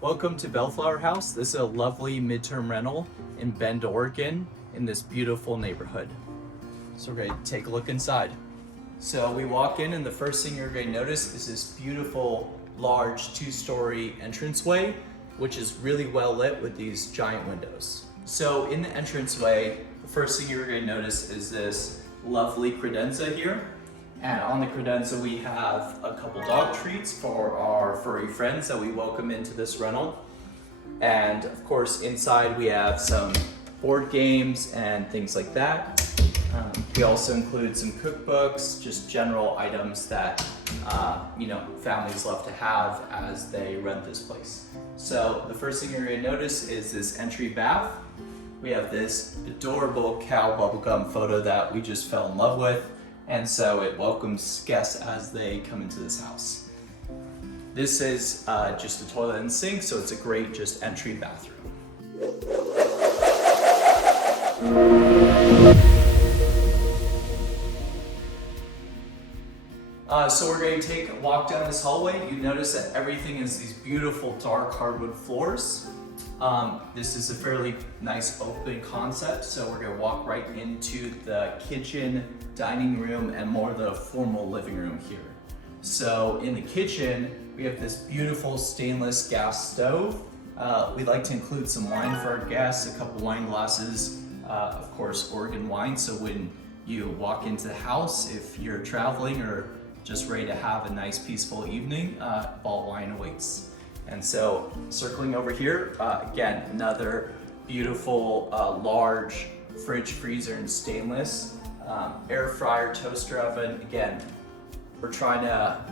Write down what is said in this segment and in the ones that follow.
Welcome to Bellflower House. This is a lovely midterm rental in Bend, Oregon, in this beautiful neighborhood. So we're going to take a look inside. So we walk in and the first thing you're going to notice is this beautiful, large two-story entranceway, which is really well lit with these giant windows. So in the entranceway, the first thing you're going to notice is this lovely credenza here. And on the credenza, we have a couple dog treats for our furry friends that we welcome into this rental. And of course, inside we have some board games and things like that. We also include some cookbooks, just general items that families love to have as they rent this place. So the first thing you're going to notice is this entry bath. We have this adorable cow bubblegum photo that we just fell in love with. And so it welcomes guests as they come into this house. This is just a toilet and sink, so it's a great just entry bathroom. So we're going to take a walk down this hallway. You notice that everything is these beautiful dark hardwood floors. This is a fairly nice open concept, so we're going to walk right into the kitchen, dining room, and more of the formal living room here. So in the kitchen, we have this beautiful stainless gas stove. We like to include some wine for our guests, a couple wine glasses, of course, Oregon wine. So when you walk into the house, if you're traveling or just ready to have a nice peaceful evening, bottle of wine awaits. And so circling over here, again, another beautiful large fridge, freezer, and stainless. Air fryer, toaster oven. Again,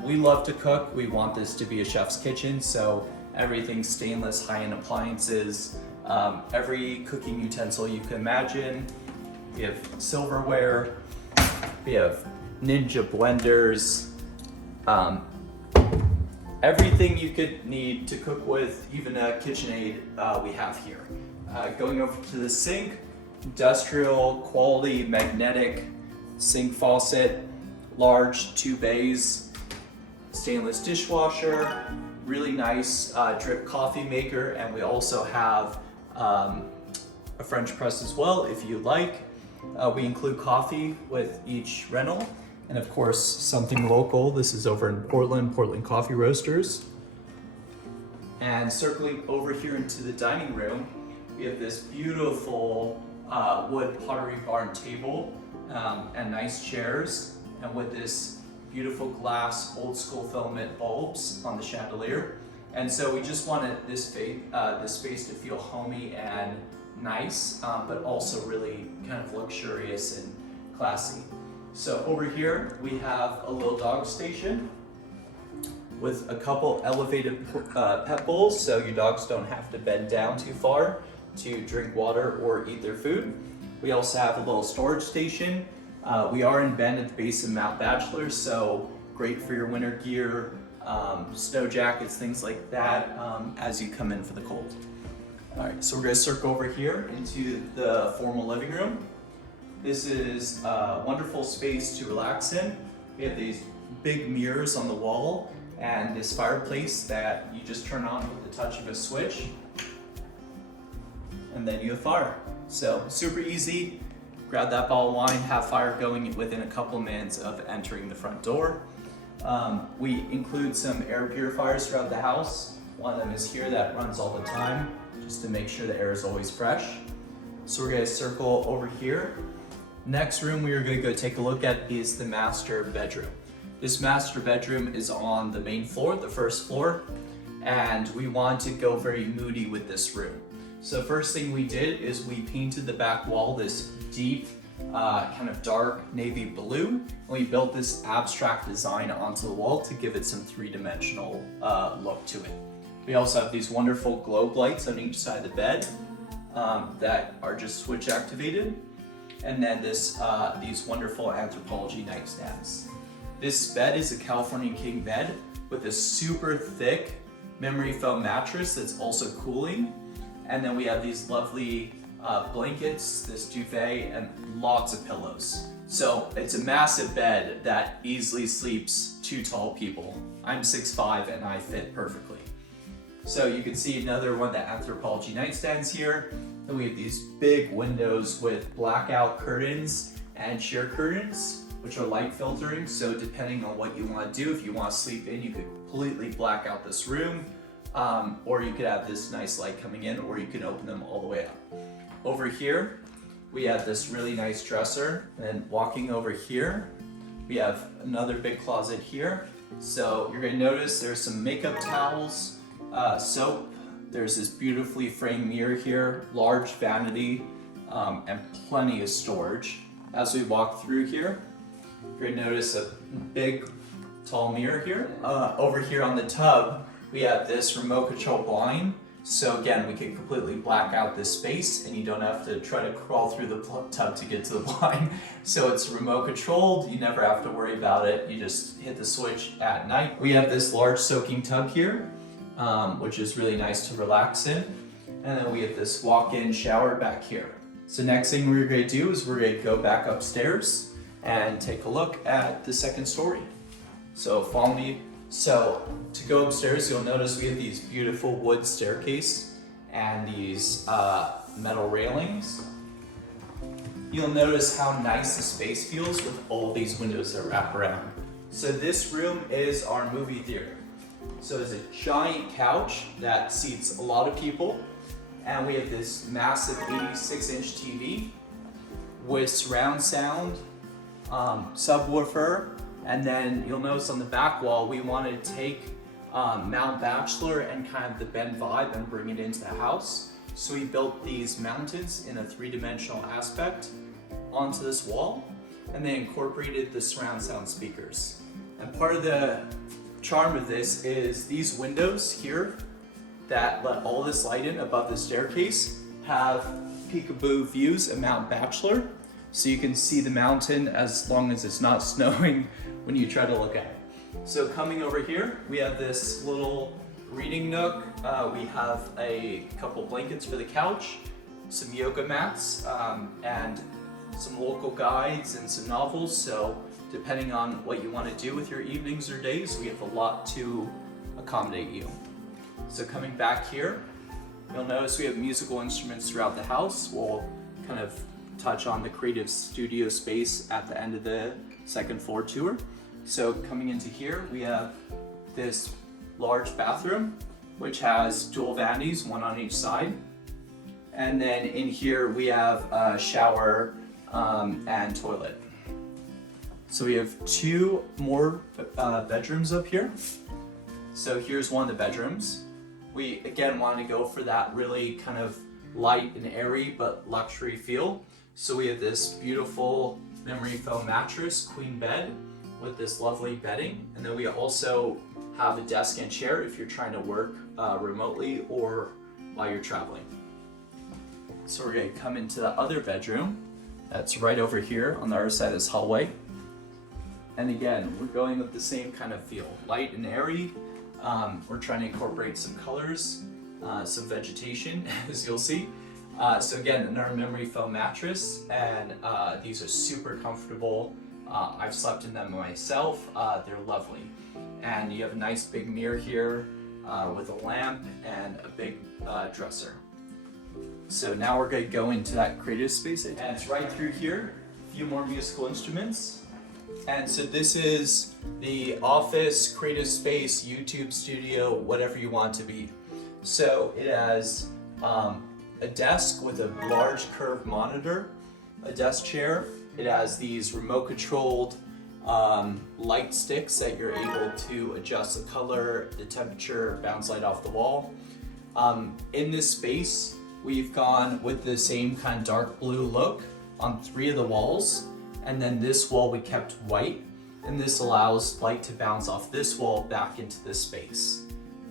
we love to cook. We want this to be a chef's kitchen, so everything's stainless, high-end appliances, every cooking utensil you can imagine. We have silverware, we have Ninja blenders, everything you could need to cook with, even a KitchenAid we have here. Going over to the sink, industrial quality magnetic sink faucet, large 2 bays, stainless dishwasher, really nice drip coffee maker, and we also have a French press as well if you like. We include coffee with each rental, and of course something local. This is over in Portland Coffee Roasters. And circling over here into the dining room, we have this beautiful wood pottery barn table and nice chairs, and with this beautiful glass old school filament bulbs on the chandelier. And so we just wanted this space to feel homey and nice, but also really kind of luxurious and classy. So over here we have a little dog station with a couple elevated pet bowls, so your dogs don't have to bend down too far to drink water or eat their food. We also have a little storage station. We are in Bend at the base of Mount Bachelor, so great for your winter gear, snow jackets, things like that, as you come in for the cold. All right, so we're gonna circle over here into the formal living room. This is a wonderful space to relax in. We have these big mirrors on the wall and this fireplace that you just turn on with the touch of a switch, and then you have fire. So super easy. Grab that bottle of wine, have fire going within a couple minutes of entering the front door. We include some air purifiers throughout the house. One of them is here that runs all the time, just to make sure the air is always fresh. So we're gonna circle over here. Next room we are gonna go take a look at is the master bedroom. This master bedroom is on the main floor, the first floor, and we want to go very moody with this room. So first thing we did is we painted the back wall this deep, kind of dark navy blue, and we built this abstract design onto the wall to give it some three-dimensional look to it. We also have these wonderful globe lights on each side of the bed that are just switch activated, and then these wonderful Anthropologie nightstands. This bed is a California king bed with a super thick memory foam mattress that's also cooling. And then we have these lovely blankets, this duvet, and lots of pillows. So it's a massive bed that easily sleeps 2 tall people. I'm 6'5" and I fit perfectly. So you can see another one of the Anthropology nightstands here. And we have these big windows with blackout curtains and sheer curtains, which are light filtering. So depending on what you want to do, if you want to sleep in, you could completely black out this room, or you could have this nice light coming in, or you can open them all the way up. Over here, we have this really nice dresser, and walking over here, we have another big closet here. So you're gonna notice there's some makeup towels, soap, there's this beautifully framed mirror here, large vanity, and plenty of storage. As we walk through here, you're gonna notice a big tall mirror here. Over here on the tub, we have this remote control blind. So again, we can completely black out this space and you don't have to try to crawl through the tub to get to the blind. So it's remote controlled, you never have to worry about it. You just hit the switch at night. We have this large soaking tub here, which is really nice to relax in. And then we have this walk-in shower back here. So next thing we're gonna do is we're gonna go back upstairs and take a look at the second story. So follow me. So to go upstairs, you'll notice we have these beautiful wood staircase and these metal railings. You'll notice how nice the space feels with all these windows that wrap around. So this room is our movie theater. So it's a giant couch that seats a lot of people, and we have this massive 86-inch TV with surround sound, subwoofer. And then you'll notice on the back wall, we wanted to take Mount Bachelor and kind of the Bend vibe and bring it into the house. So we built these mountains in a three-dimensional aspect onto this wall, and then incorporated the surround sound speakers. And part of the charm of this is these windows here that let all this light in above the staircase have peekaboo views of Mount Bachelor. So you can see the mountain as long as it's not snowing when you try to look at it. So coming over here, we have this little reading nook. We have a couple blankets for the couch, some yoga mats, and some local guides and some novels. So depending on what you want to do with your evenings or days, we have a lot to accommodate you. So coming back here, you'll notice we have musical instruments throughout the house. We'll kind of touch on the creative studio space at the end of the second floor tour. So coming into here, we have this large bathroom, which has dual vanities, one on each side. And then in here, we have a shower and toilet. So we have two more bedrooms up here. So here's one of the bedrooms. We again wanted to go for that really kind of light and airy but luxury feel. So we have this beautiful memory foam mattress, queen bed, with this lovely bedding. And then we also have a desk and chair if you're trying to work remotely or while you're traveling. So we're gonna come into the other bedroom. That's right over here on the other side of this hallway. And again, we're going with the same kind of feel, light and airy. We're trying to incorporate some colors, some vegetation, as you'll see. So again, another memory foam mattress, and these are super comfortable. I've slept in them myself. They're lovely. And you have a nice big mirror here with a lamp and a big dresser. So now we're going to go into that creative space, and it's right through here. A few more musical instruments. And so this is the office, creative space, YouTube studio, whatever you want it to be. So it has a desk with a large curved monitor, a desk chair. It has these remote controlled light sticks that you're able to adjust the color, the temperature, bounce light off the wall. In this space, we've gone with the same kind of dark blue look on 3 of the walls. And then this wall we kept white, and this allows light to bounce off this wall back into this space.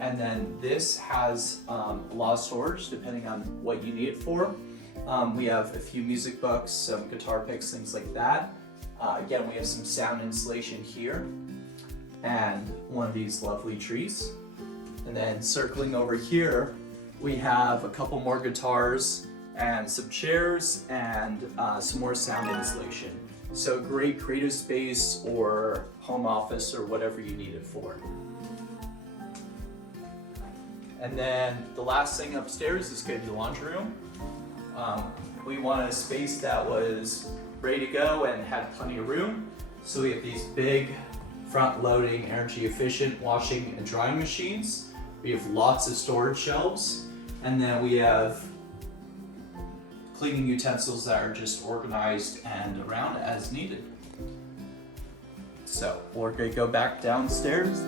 And then this has a lot of storage depending on what you need it for. We have a few music books, some guitar picks, things like that. Again, we have some sound insulation here and one of these lovely trees. And then circling over here, we have a couple more guitars and some chairs and some more sound insulation. So great creative space or home office or whatever you need it for. And then the last thing upstairs is going to be the laundry room. We wanted a space that was ready to go and had plenty of room. So we have these big front-loading, energy-efficient washing and drying machines. We have lots of storage shelves. And then we have cleaning utensils that are just organized and around as needed. So we're going to go back downstairs.